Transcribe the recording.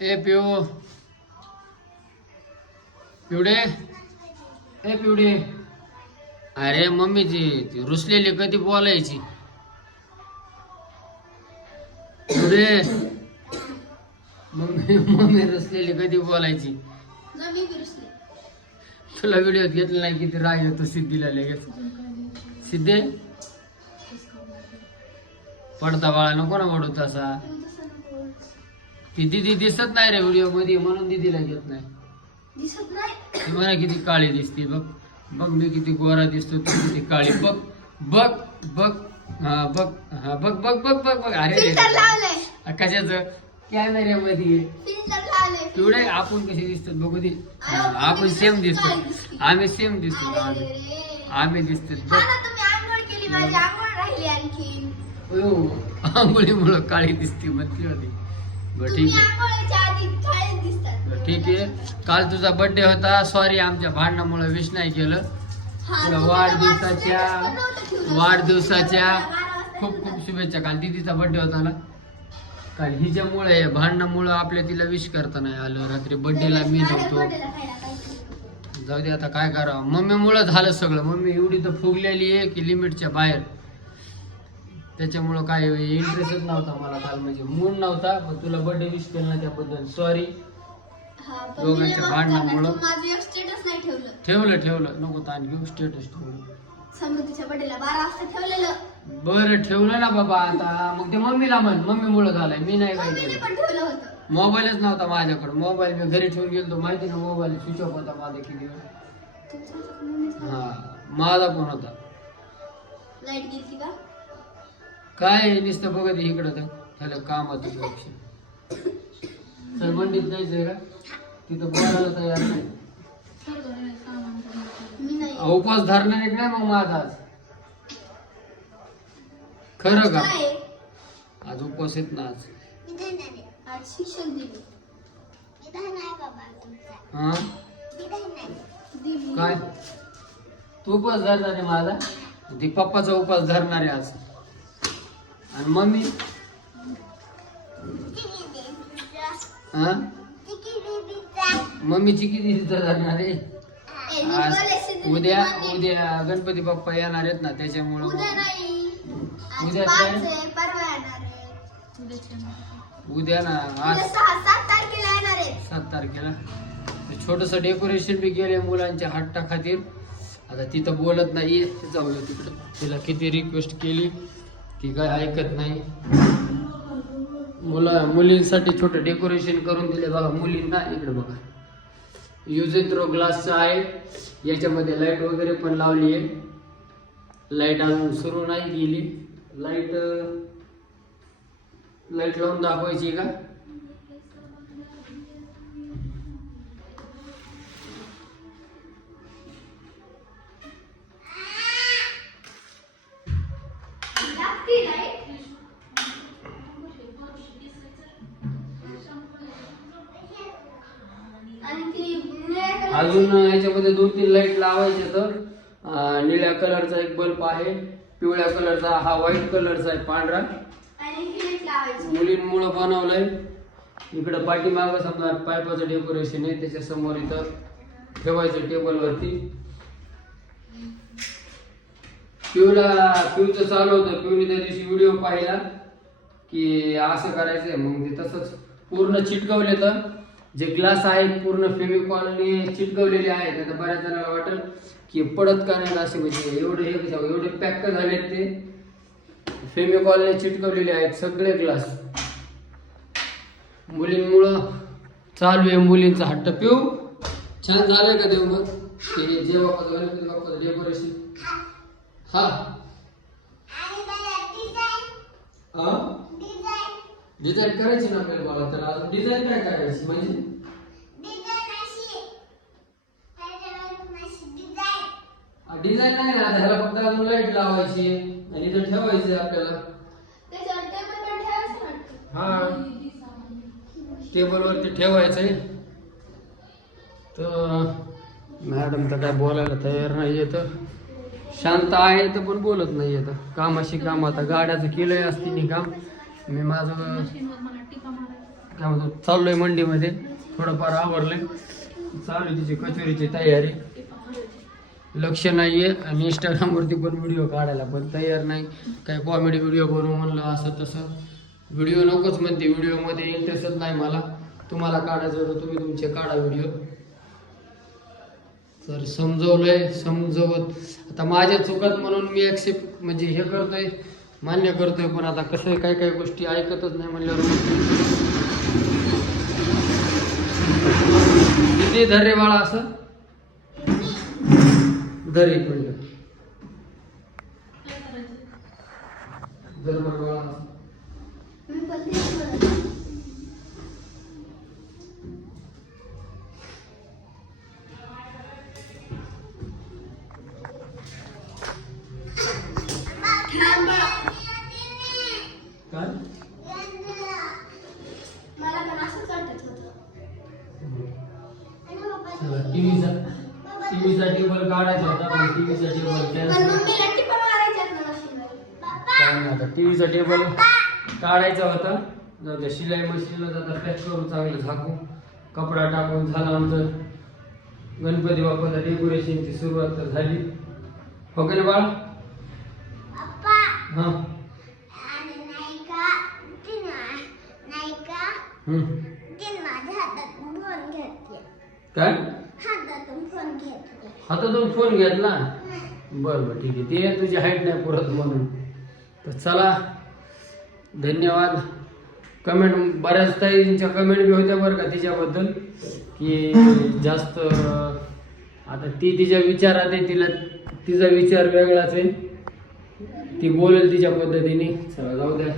ए पिऊ. पिवडे. ए पिवडे. अरे मम्मीची ती रुसलेली कधी बोलायची? पिवडे. मम्मी मम्मी रुसलेली कधी बोलायची? तुला व्हिडिओ घेतला नाही किती राग येतो सिद्धीला लगेच. सिद्धे? पडता बाळा नको ना ओढू तसा. ती दिदी दिसत नाही रे व्हिडिओमध्ये म्हणून दिदीला घेत नाही. दिसत नाही. ती मला किती काळी दिसते बघ. बघ मी किती गोरा दिसतो तू किती काळी. बघ बघ बघ हा बघ हा बघ बघ बघ बघ बघ. अरे फिल्टर लावलंय. कशाच? कॅमेऱ्यामध्ये फिल्टर लावलंय. पिवडे आपण कसे दिसतात बघू दे. हा, आपण सेम दिसतो आम्ही सेम दिसतो आम्ही. आम्ही दिसतो. ना तुम्ही आंघोळ केली माझी आंघोळ राहिली आणखी आंघोळीमुळं काळी दिसते म्हणते होती. बरं ठीक आहे. ठीक आहे. काल तुझा बर्थडे होता. सॉरी आमच्या भांडणामुळे विश नाही केलं. तुला वाढदिवसाच्या. वाढदिवसाच्या खूप. खूप शुभेच्छा. काल दिदीचा बर्थडे होता ना? काल हिच्यामुळे भांडणामुळं आपल्या तिला विश करता नाही आलं. रात्री बर्थडेला मी नव्हतो. जाऊ दे आता काय करावं? मम्मीमुळं झालं सगळं. मम्मी एवढी तर फुगलेली आहे की लिमिटच्या बाहेर. त्याच्यामुळं काय इंटरेस्टच नव्हता मला काल म्हणजे. मूड नव्हता पण तुला बर्थडे विश केलं ना त्याबद्दल. सॉरी हा, पण दोघांच्या भांडणामुळं. करणार. तू माझं एक स्टेटस नाही ठेवलं. ठेवलं ठेवलं. नको ताण घेऊ स्टेटस ठेवलं. समृद्धीच्या बर्थडेला बारा वाजता ठेवलेलं. बरं ठेवलं ना बाबा आता. मग ते मम्मीला म्हण. मम्मी मुळे झालंय. मी नाही काय मम्मीने केलं पण ठेवलं होतं. मोबाईलच नव्हता माझ्याकडे. मोबाईल मी घरी ठेवून गेलो माहिती ना मोबाईल स्विच ऑफ होता माझा किती वेळ. हा माझा पण होता. लाइट गेली का? काय नुसतं बघत इकडं तर? झालं कामाचं लक्ष. तर मंडीत जायचंय का? तिथं बोलायला तयार नाही. उपवास धरणार आहे काय नाही मग माझा आज? खरं का? आज उपवास येत ना आज. हा? काय? तू उपवास धरणार आहे माझा? ती पप्पाचा उपवास धरणार आहे आज. आणि मम्मी हा मम्मीची किती तिथं धरणार आहे. आज उद्या उद्या गणपती बाप्पा येणार आहेत ना त्याच्यामुळं उद्या उद्या ना आज सात तारखेला छोटस डेकोरेशन बी केलंय मुलांच्या हट्टा खातीर आता तिथं बोलत नाही जाऊया तिकडं. तिला किती रिक्वेस्ट केली. ती काय ऐकत नाही. मुला मुलींसाठी छोटं डेकोरेशन करून दिले बघा. मुलींना इकडे बघा. युजेंद्रो ग्लासचं आहे. याच्यामध्ये लाइट वगैरे पण लावली आहे लाइट अजून सुरू नाही गेली लाइट लाइट लावून दाखवायची का? अजून याच्यामध्ये दोन तीन लाइट लावायचे तर निळ्या कलरचा एक बल्ब आहे पिवळ्या कलरचा हा व्हाईट कलरचा आहे पांढरा. मुलींमुळं बनवलंय. इकडं पाठीमागं समजा पायपाचं डेकोरेशन आहे त्याच्यासमोर इथं ठेवायचं टेबलवरती पिवला पिवचं चालू होतं. पिवनी त्या दिवशी व्हिडिओ पाहिला की असं करायचंय. मग ते तसंच पूर्ण चिटकवले तर जे ग्लास आहेत पूर्ण फेविकॉलने चिटकवलेले आहेत. आता बऱ्याच जणांना वाटेल की पडत का नाही असे म्हणजे एवढे हे कसं एवढे पॅक झालेत ते? फेविकॉलने चिटकवलेले आहेत सगळे ग्लास मुलींमुळं चालू आहे मुलींचा हट्ट. पिऊ छान झालंय का देव मग? ते जे बाप्पा डेकोरेशन हा हा? डिझाईन करायची ना आपल्याला बाबा त्याला अजून डिझाईन काय करायची? म्हणजे? डिझाईन नाही ना त्याला फक्त अजून लाइट लावायची आणि इथं ठेवायची आपल्याला. हा टेबल ठेवायचं हा टेबलवरती ठेवायचंय तर मॅडम तर काय बोलायला तयार नाही येत शांत आहे तर पण बोलत नाही येत कामाशी काम आता गाड्याचं केलंय असते नी काम. मी माझं काय म्हणतो चाललोय मंडीमध्ये. थोडंफार आवरलंय चालू आहे तिची कचोरीची तयारी. लक्ष नाहीये आणि इंस्टाग्रामवरती पण व्हिडिओ काढायला पण तयार नाही. काही कॉमेडी व्हिडिओ बनवू म्हणलं असं तसं. व्हिडिओ नकोच म्हणते व्हिडिओमध्ये इंटरेस्टच नाही मला. तुम्हाला काढायचं होतं तुम्ही तुमचे काढा व्हिडिओ तर समजवलंय समजवत. आता माझ्या चुकत म्हणून मी ॲक्सेप्ट म्हणजे हे करतोय. मान्य करतोय पण आता कसं काय काही काही गोष्टी ऐकतच नाही म्हणल्यावर किती धरे बाळा असं? धर एक काय मला पण असंच वाटत होतं. टीव्हीचा टीव्हीचा टेबल काढायचा होता पण टीव्हीचा टेबल कॅन्सल टीव्हीचा टेबल काढायचा होता. जाऊ द्या शिलाई मशीनला जाता पॅक करू चांगलं झाकू. कपडा टाकून झालं आमचं. गणपती बाप्पाचा डेकोरेशनची सुरुवात तर झाली. हो का बाळ? हां आणि नाही का ती ना- नाही का हम्म. ती माझ्या हातातून फोन घेतले काय? हातातून फोन घेतले. हातातून फोन घेतला? बरं बरं ठीक आहे. ते तुझी हाईट नाही पुरत म्हणून. तर चला. धन्यवाद. कमेंट बऱ्याच ताईंच्या कमेंट बी होत्या बरं का तिच्याबद्दल. की जास्त आता ती तिच्या विचारात आहे तिला तिचा विचार वेगळाच आहे. ती बोलेल तिच्या पद्धतीने. चला जाऊ द्या.